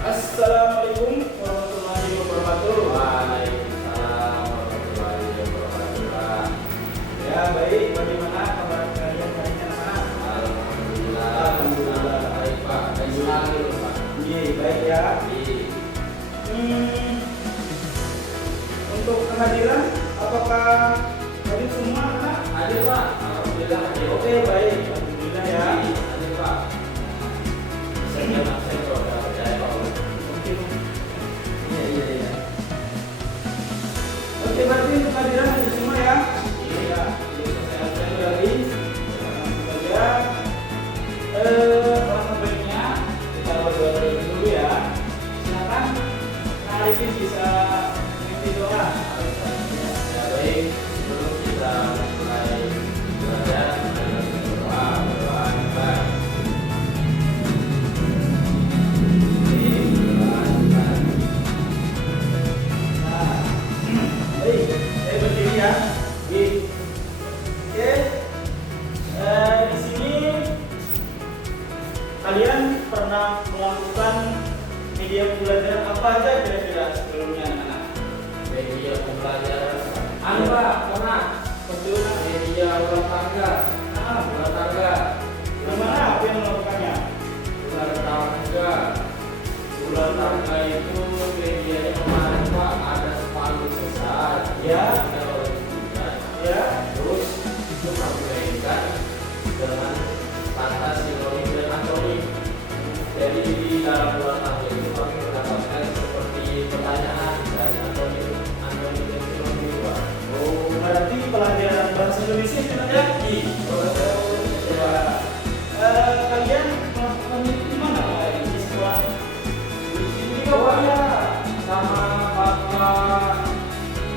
Assalamualaikum warahmatullahi wabarakatuh. Waalaikumsalam warahmatullahi wabarakatuh. Ya baik, bagaimana kabar kalian hari ini anak-anak? Alhamdulillah. Alhamdulillah. Baik Pak, baik sekali Pak. Iya baik ya. Untuk kehadiran, apakah hadir semua anak? Hadir Pak, alhamdulillah hadir. Oke baik, alhamdulillah ya. Hadir Pak. Saya kalau udah percaya Pak. Oke. Iya. Oke berarti untuk kehadiran hadir semua ya. Iya. Saya dari saja. Alangkah baiknya kita berdoa terlebih dulu ya. Silakan Kak Arifin bisa mengikuti doa. Ya baik, sebelum kita mulai belajar berdoa kita. Nah, baik, saya berdiri ya. Baik. Oke. Di sini kalian pernah melakukan media pembelajaran apa aja kira-kira sebelumnya anak-anak? Media pembelajaran. Pak, pernah Betul. media ulang tangga. Ulang tangga. Gimana apa yang melakukannya? Ulang tangga. Ulang tangga itu medianya kemarin Pak ada spanduk besar. Ya. Ada orang tulisan. Ya. Terus itu kami mainkan dengan kata sinonim dan antonim. Jadi di dalam ulang tangga itu kami mendapatkan seperti pertanyaan dari antonim dan sinonim Pak. Oh, berarti pelajaran bahasa Indonesia sebenarnya? Ya. Kalian melakukan itu di mana? Di sekolah? Di sini juga Pak? Ya, sama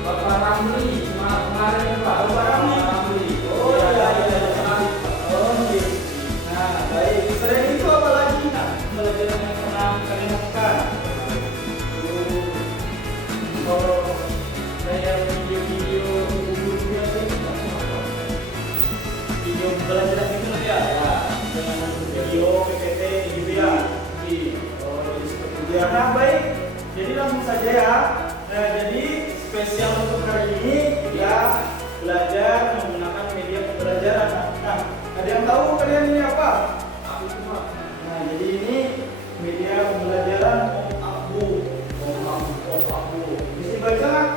Bapak Ramli kemarin Pak. Bapak Ramli. Oh iya. Oh iya. Nah, baik. Selain itu apa lagi pelajaran yang pernah kalian lakukan? Kalau saya video gurunya sih Video pembelajaran itu nanti ya? Dengan video, PPT, gitu ya? Oh, jadi seperti itu ya. Nah, baik. Jadi langsung saja ya. Nah, jadi spesial untuk hari ini kita belajar menggunakan media pembelajaran. Nah, ada yang tahu kalian ini apa? aku cuma Nah, jadi ini media pembelajaran Om Abu. Bisa baca nggak?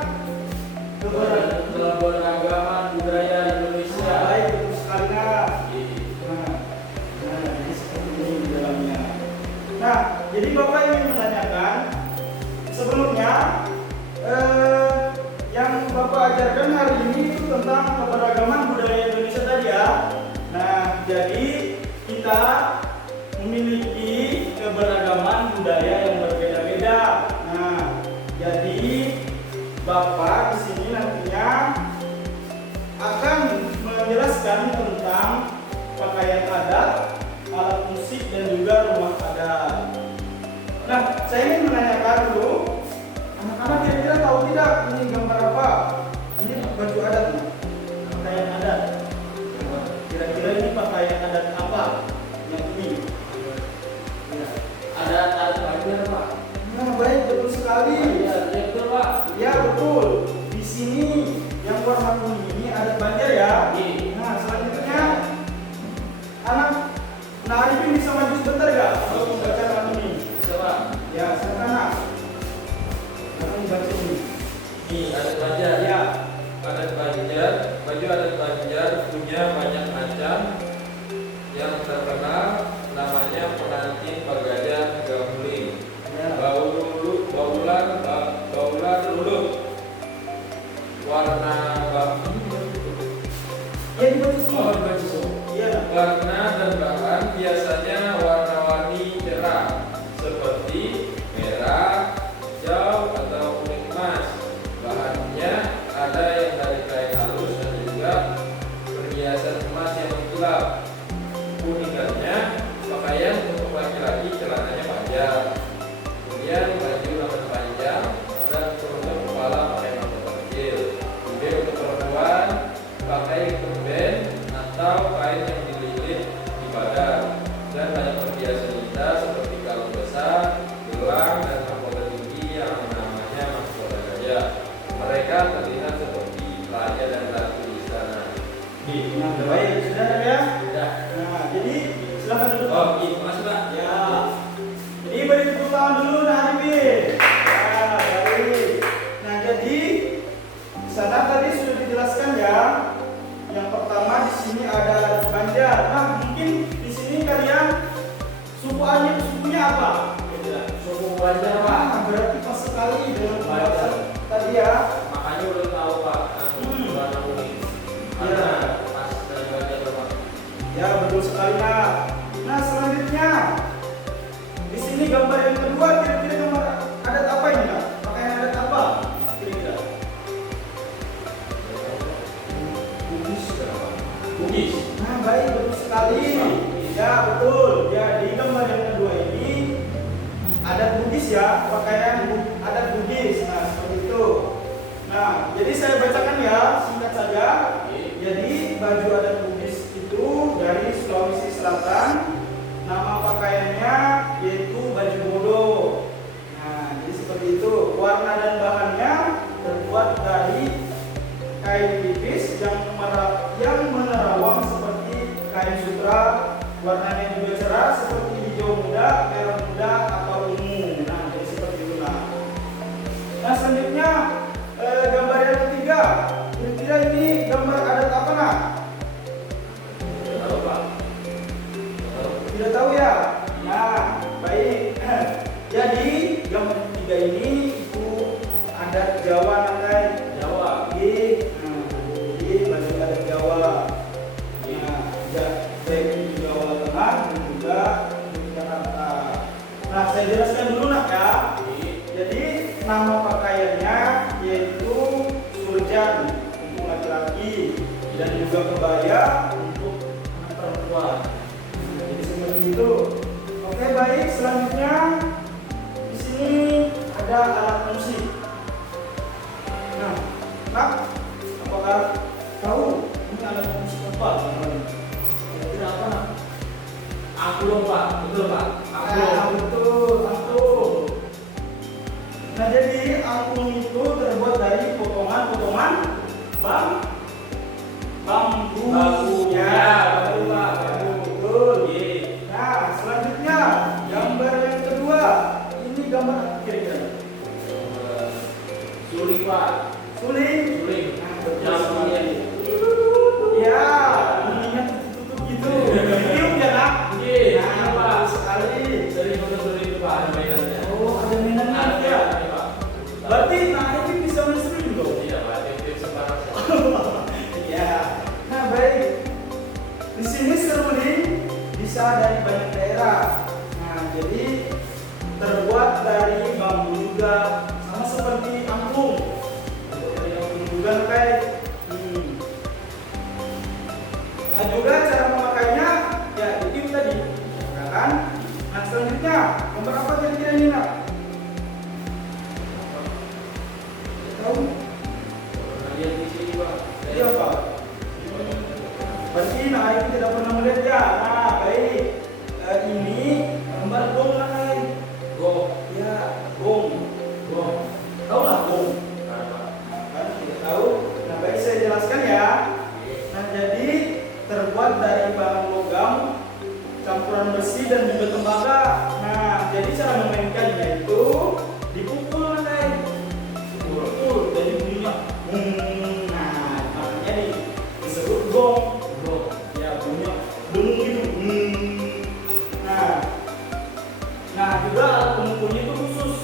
keberagaman budaya Indonesia. Baik, betul sekali Kak. Iya. Nah, jadi seperti ini di dalamnya. Nah, jadi Bapak ingin menanyakan sebelumnya yang Bapak ajarkan hari ini itu tentang keberagaman budaya Indonesia tadi ya. Nah, jadi kita memiliki keberagaman budaya yang berbeda-beda. Nah, jadi Bapak di sini nantinya akan menjelaskan tentang pakaian adat, alat musik dan juga rumah adat. Nah, saya ingin menanyakan dulu, anak-anak kira-kira tahu tidak ini gambar apa? Ini baju adat nih, pakaian adat. Kira-kira ini pakaian adat apa? Yang ini. Ya. Ada banjir Pak. Nah, baik, betul sekali. Iya betul Pak. Ya betul. Di sini yang warna kuning ini adat Banjar ya. Iya. Nah, selanjutnya anak Arifin bisa maju sebentar gak untuk membaca kartu ini? Coba. Ya, silakan nak. Silakan dibaca ini. Ini adat Banjar. Ya. Adat Banjar, baju adat Banjar punya banyak macam. Yang terkenal namanya pengantin Pegadaian Gamuling. Ya. Baulan luluh. Warna Ya dibaca sini. Ya. warna dan bahan biasanya warna-warni cerah seperti merah, hijau atau kuning emas. Bahannya ada yang dari kain halus dan juga perhiasan emas yang mengkilap. Uniknya pakaian untuk laki-laki celananya panjang, kemudian baju lengan panjang dan penutup kepala pakai mangkok kecil. Kemudian untuk perempuan pakai kemben atau kain yang dililit di badan dan banyak perhiasan indah seperti kalung besar, gelang, Nah, baik, sudah ya. Sudah. Nah, jadi silakan duduk. Oh, terima kasih Pak. Ya. Jadi beri tepuk tangan dulu Nah Arifin. Ya, baik. Nah, jadi di sana tadi sudah dijelaskan ya. Yang pertama di sini ada Banjar. Nah, mungkin di sini kalian sukunya apa? Suku Banjar Pak. Nah, berarti pas sekali dengan Banjar. bahasa tadi ya. Makanya udah tahu Pak. Warna kuning. Karena pas dari Banjar Pak. Ya, betul sekali Nak. Nah, selanjutnya di sini gambar yang kedua kira-kira gambar adat apa ini Nak? Pakaian adat apa? Kira-kira. Bugis. Nah, baik, betul sekali. Ya, betul. Ya, di gambar yang kedua ini adat Bugis ya, pakaian adat Bugis. Nah, seperti itu. Nah, jadi saya bacakan ya, singkat saja. Jadi, baju adat Bugis itu dari Sulawesi Selatan. Nama pakaiannya yaitu baju bodo. Nah, jadi seperti itu. Warna dan bahannya terbuat dari kain tipis yang menerawang seperti kain sutra. Warnanya juga cerah seperti hijau muda, merah muda, atau ungu. Nah, jadi seperti itu lah. Nah, selanjutnya gambar yang ketiga. Kira-kira ini gambar adat apa Nak? Tidak tahu Pak. Tidak tahu ya? Nah, baik. Jadi gambar ketiga ini itu adat Jawa Nantai. Jawa. Jadi baju adat Jawa. Nah, baik di Jawa Tengah dan juga di Jakarta. Nah, saya jelaskan dulu Nak ya. Jadi nama pakaiannya yaitu surjan untuk laki-laki dan juga kebaya untuk anak perempuan. Jadi seperti itu. Oke, baik. Selanjutnya di sini ada alat musik. Nah, Nak, apakah tahu ini alat musik apa? Kira-kira apa Nak? Angklung Pak. Betul Pak. Nah, betul, angklung. Nah, jadi angklung itu terbuat dari potongan-potongan bambu. Ya, betul Pak. Betul. Nah, selanjutnya gambar yang kedua. Ini gambar apa kira-kira? Suling Pak. Suling. Suling. Nah, betul Yang sekali. ini. Ya, bunyinya tutup gitu. Tiup ya Nak? Iya, Nah, Pak. bagus sekali. Sering suling itu Pak, ada mainannya. Oh, ada mainannya Ada ya. Pak. Berarti Nah ini bisa main suling dong? Iya Pak, tip sekarang. Ya. Nah, baik. Di sini seruling bisa dari banyak daerah. Nah, jadi terbuat dari bambu juga, sama seperti angklung. Dari angklung juga kayak. Nah, juga cara memakainya ya itu tadi, ya kan? Nah, selanjutnya gambar apa kira-kira ini Nak? Tahu? Lihat di sini Pak. Iya Pak. Berarti Nah itu tidak pernah melihat ya. Nah, baik. Ini gambar gong Nah. Go. Ya, gong. Go. Tahu lah gong? Ada Pak. Kan tidak tahu. Nah, baik saya jelaskan ya. Nah, jadi terbuat dari bahan logam, campuran besi dan juga tembaga. Nah, jadi cara memainkannya itu dipukul Nah. Dipukul jadi bunyinya. Nah, makanya disebut gong. Go. Ya, bunyinya dengung gitu. Nah, juga alat pemukulnya itu khusus.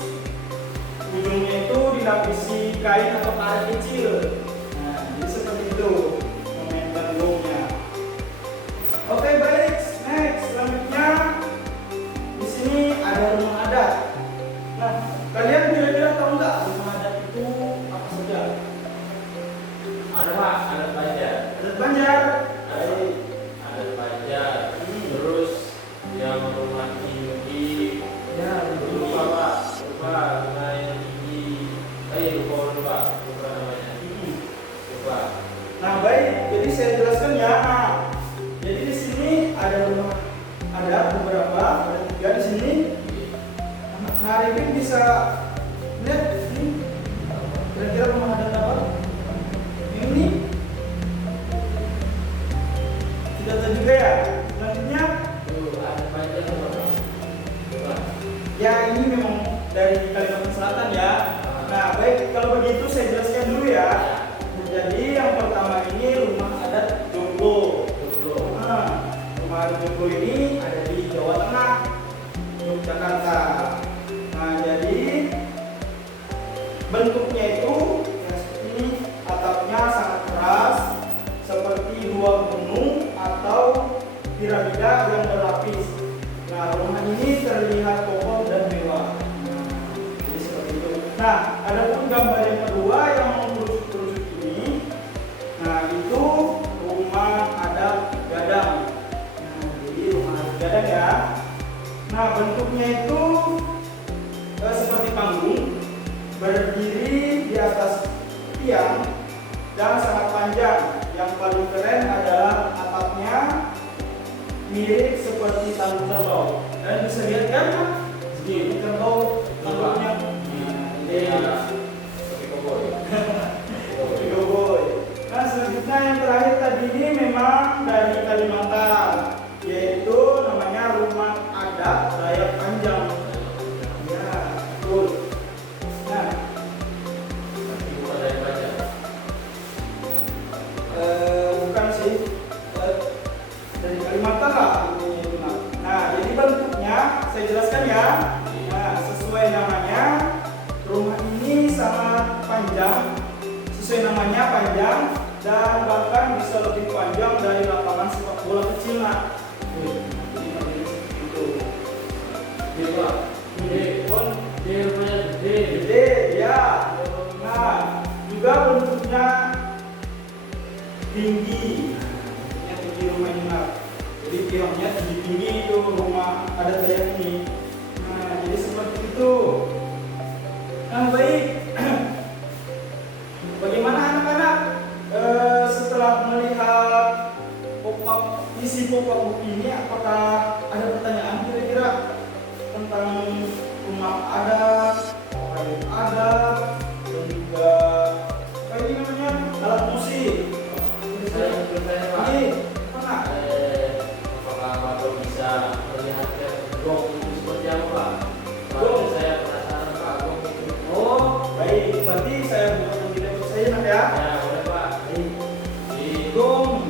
Ujungnya itu dilapisi kain atau karet kecil. Nah, jadi seperti itu memainkan gongnya. Oke, baik. Next, selanjutnya di sini ada rumah adat. Nah, kalian kira-kira tahu nggak rumah adat itu apa saja? Ada Pak, ada Banjar. Adat Banjar. Baik. Ada Banjar. Terus yang rumah tinggi. Ya, Lupa Pak, lupa rumah yang tinggi. Lupa namanya. Lupa. Nah, baik. Jadi saya jelaskan ya. Nah, jadi di sini ada rumah ada beberapa, ada 3 di sini. Nah, Arifin bisa lihat ini kira-kira rumah adat apa? Ini ini memang dari Kalimantan Selatan ya. Nah, baik, kalau begitu saya jelaskan dulu ya. Jadi yang pertama ini rumah adat Joglo. Nah, rumah adat Joglo ini ada di Jawa Tengah, Yogyakarta. Nah, jadi bentuknya itu ya seperti ini, atapnya sangat keras seperti dua gunung atau piramida yang berlapis. Nah, rumah ini terlihat kokoh dan mewah. Jadi seperti itu. Nah, ada pun gambar yang kedua yang mengerucut ini. Nah, itu rumah adat Gadang. Nah, jadi rumah adat Gadang ya. Nah, bentuknya itu seperti panggung, berdiri di atas tiang dan sangat panjang. Yang paling keren adalah atapnya mirip seperti tanduk kerbau. Dan bisa lihat kan? Seperti kerbau tanduknya. Seperti koboi. Seperti koboi. Nah, selanjutnya yang terakhir tadi ini memang dari Kalimantan, yaitu namanya rumah adat Dayak Panjang. Ya, betul. Nah, bukan sih, dari Kalimantan lah ini itu. Nah, jadi bentuknya saya jelaskan ya. Nah, sesuai namanya, rumah ini sangat panjang. Sesuai namanya panjang dan bahkan bisa lebih panjang dari lapangan sepak bola kecil. Nah, itu. Gede, ya. Nah, juga bentuknya tinggi. Yang tinggi rumah ini. Nah, jadi tiangnya tinggi itu rumah adat Dayak ini. Nah, jadi seperti itu. Nah, baik. Bagaimana anak-anak setelah melihat isi pop-up book ini, apakah ada pertanyaan kira-kira tentang rumah adat, adat, dan juga apa ini namanya alat musik? Saya bertanya Pak, Ini mana? apakah Bapak bisa melihatkan gong itu seperti apa Pak? Gong? Saya penasaran Pak, gong itu. Oh, baik. Berarti saya bukan yang tidak saya nak ya. Ya, boleh Pak. Baik. Di gong.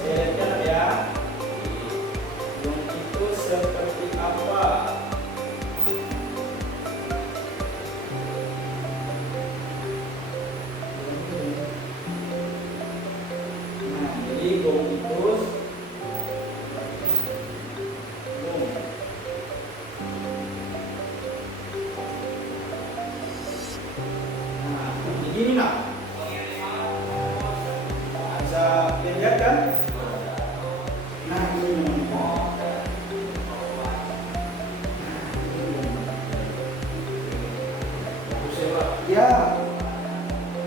Saya lihat ya. Gong itu seperti apa? Nah, jadi gong itu gong. Nah, begini nak. Bisa dilihat kan? Nah, ini. Ya,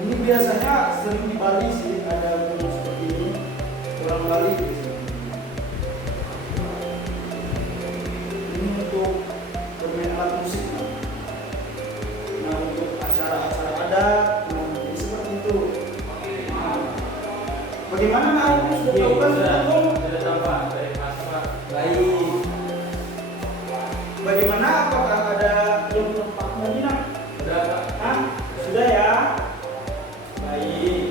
ini biasanya sering di Bali sih ada gunung seperti ini. Orang Bali. Ini untuk bermain alat musik. Nah, untuk acara-acara adat, nah, jadi seperti itu. Nah, bagaimana nah itu sudah tahu kan? Sudah tahu Pak, dari Mas Pak. Baik. Bagaimana? Apakah ada yang tempatnya ini nak? Sudah Pak. Hah? Sudah ya? Baik.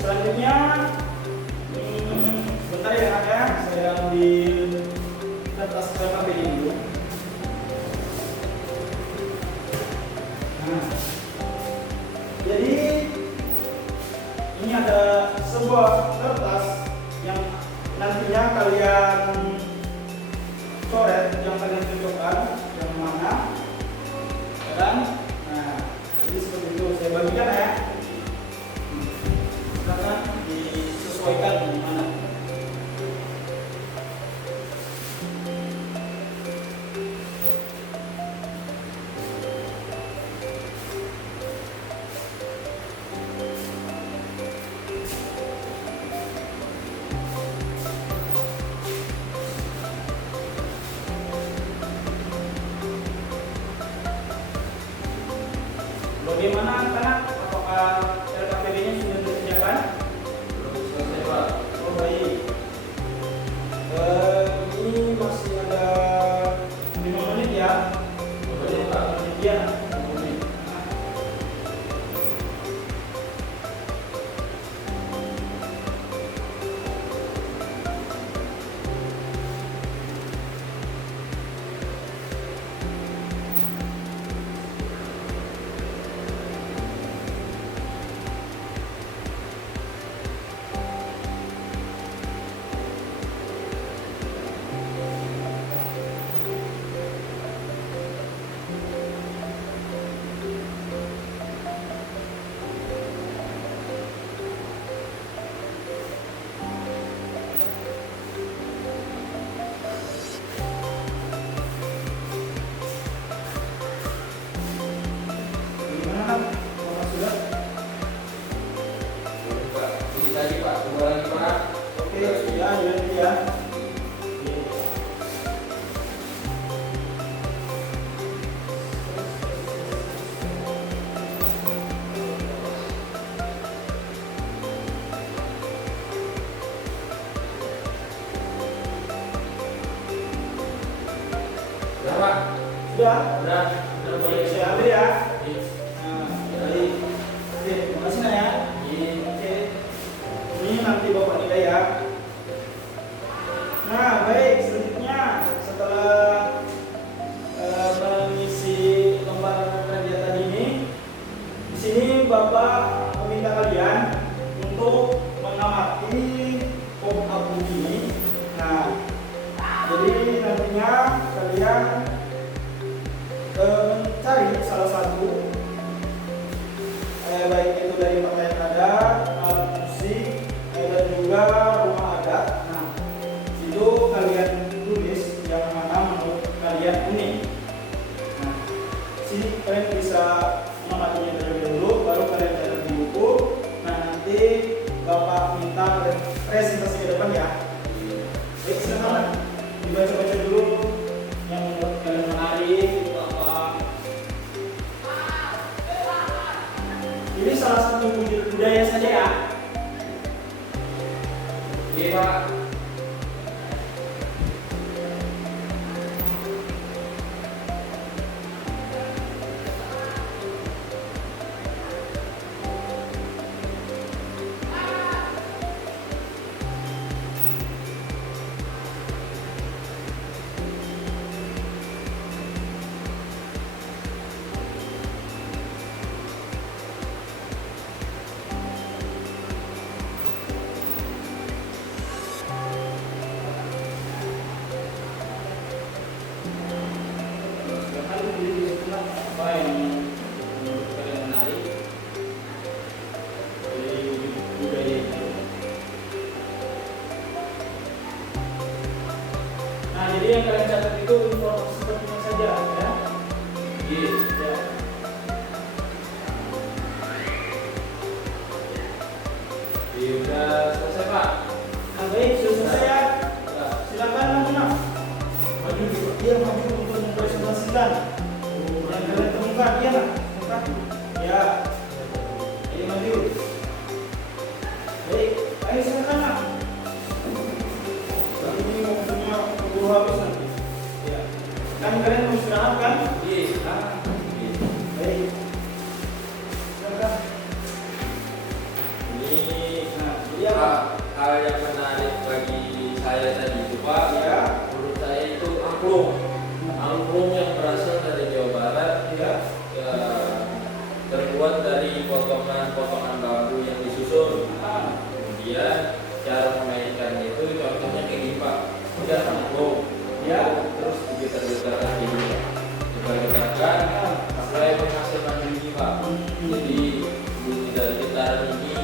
Selanjutnya, sebentar ya nak ya, saya ambil kertas KKB dulu. Nah, jadi ini ada sebuah kertas yang nantinya kalian coret, yang kalian cocokkan yang mana, dan nah jadi seperti itu saya bagikan ya. Silakan disesuaikan di mana. Bagaimana anak-anak? Apakah RKPD-nya sudah disediakan? Belum selesai Pak. Oh baik. Pak? Sudah? Udah Baik, baik. saya ambil ya. Iya. Nah, baik. Oke, makasih Nak ya. Iya. Oke. Ini nanti Bapak nilai ya. Nah, baik. Selanjutnya setelah mengisi lembar kerja tadi ini, di sini Bapak meminta kalian untuk mengamati pop up ini. Nah, jadi nantinya kalian mencari salah satu baik itu dari pakaian adat, alat musik, dan juga rumah adat. Nah, itu kalian tulis yang mana menurut kalian unik. Nah, sini kalian bisa mengamatinya terlebih dulu, baru kalian catat di buku. Nah, nanti Bapak minta kalian presentasi ke depan ya. Baik, silakan dibaca-baca dulu yang menurut kalian menarik itu apa. Ini salah satu wujud budaya saja ya. Iya Pak. Silakan pilih di sebelah apa yang menurut kalian menarik dari wujud budaya itu. Nah, jadi yang kalian catat itu informasi sepertinya saja ya. Iya. Ya. Iya, udah selesai Pak. Nah, baik, sudah selesai ya. Udah. Silakan Nak. Maju dulu. Iya, maju untuk mempresentasikan yang kalian temukan. Iya Nak. Temukan. Ya. Ini maju. Baik, ayo silakan Nak. Ini waktunya keburu habis nanti. Ya. Kan kalian mau istirahat kan? Iya. Ah, Iya. baik. Silakan. Ini Nah, iya Pak. hal yang menarik bagi saya tadi itu Pak, Ya. menurut saya itu angklung. Angklung yang berasal dari Jawa Barat, Ya. ya, terbuat dari potongan-potongan bambu yang disusun. Ah, Kemudian cara memainkannya itu contohnya kayak gini Pak, udah angklung, ya. terus digetar-getarkan gini, digetar-getarkan sampai menghasilkan bunyi Pak. Jadi bunyi dari getaran ini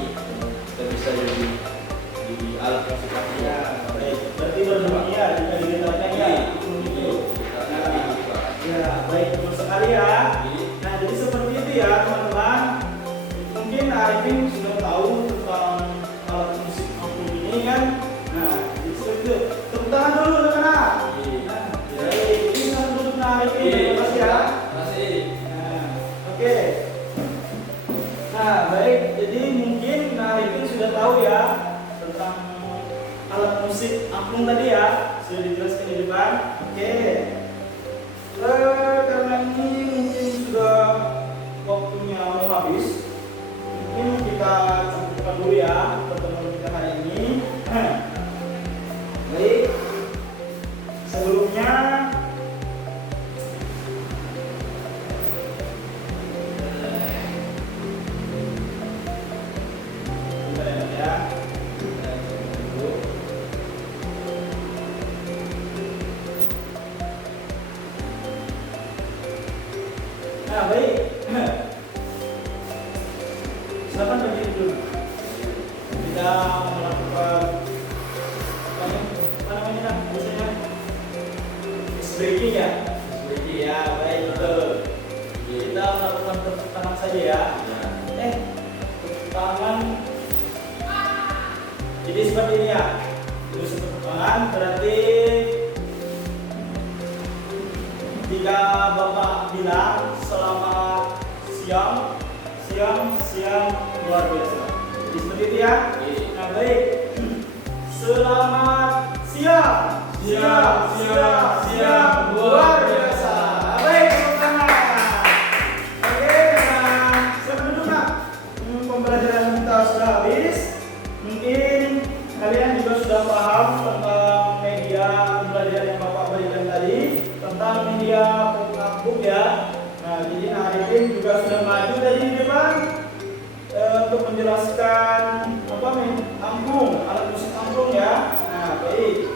kita bisa jadi alat musik Ya, angklung. baik. Berarti berbunyi ya jika digetarkan ya. Iya, Ya, baik, betul sekali ya. Nah, jadi seperti itu ya, teman-teman. Mungkin Arifin sudah tahu tentang alat musik angklung ini kan. Nah, jadi seperti itu. Tepuk tangan dulu, teman-teman. Nah, baik, ini satu untuk Arifin. Terima kasih ya. Nah, oke. Nah, baik. Jadi mungkin Arifin sudah tahu ya tentang alat musik angklung tadi ya. Sudah dijelaskan di depan. Oke. Karena ini mungkin sudah waktunya mau habis, mungkin kita cukupkan dulu ya pertemuan kita hari ini. Baik, sebelumnya bentar ya. Dulu. Nah, baik. Silakan berdiri dulu. Kita melakukan apa namanya Nak? Biasanya is breaking ya. Ya, baik betul. Kita melakukan tepuk tangan saja ya. Tepuk tangan. Jadi seperti ini ya. Terus tepuk tangan berarti jika Bapak bilang selamat siang, siang luar biasa. Jadi seperti itu ya. Nah, baik. Selamat siang, siang luar biasa. juga sudah maju tadi di depan untuk menjelaskan apa nih, angklung, alat musik angklung ya. Nah, baik.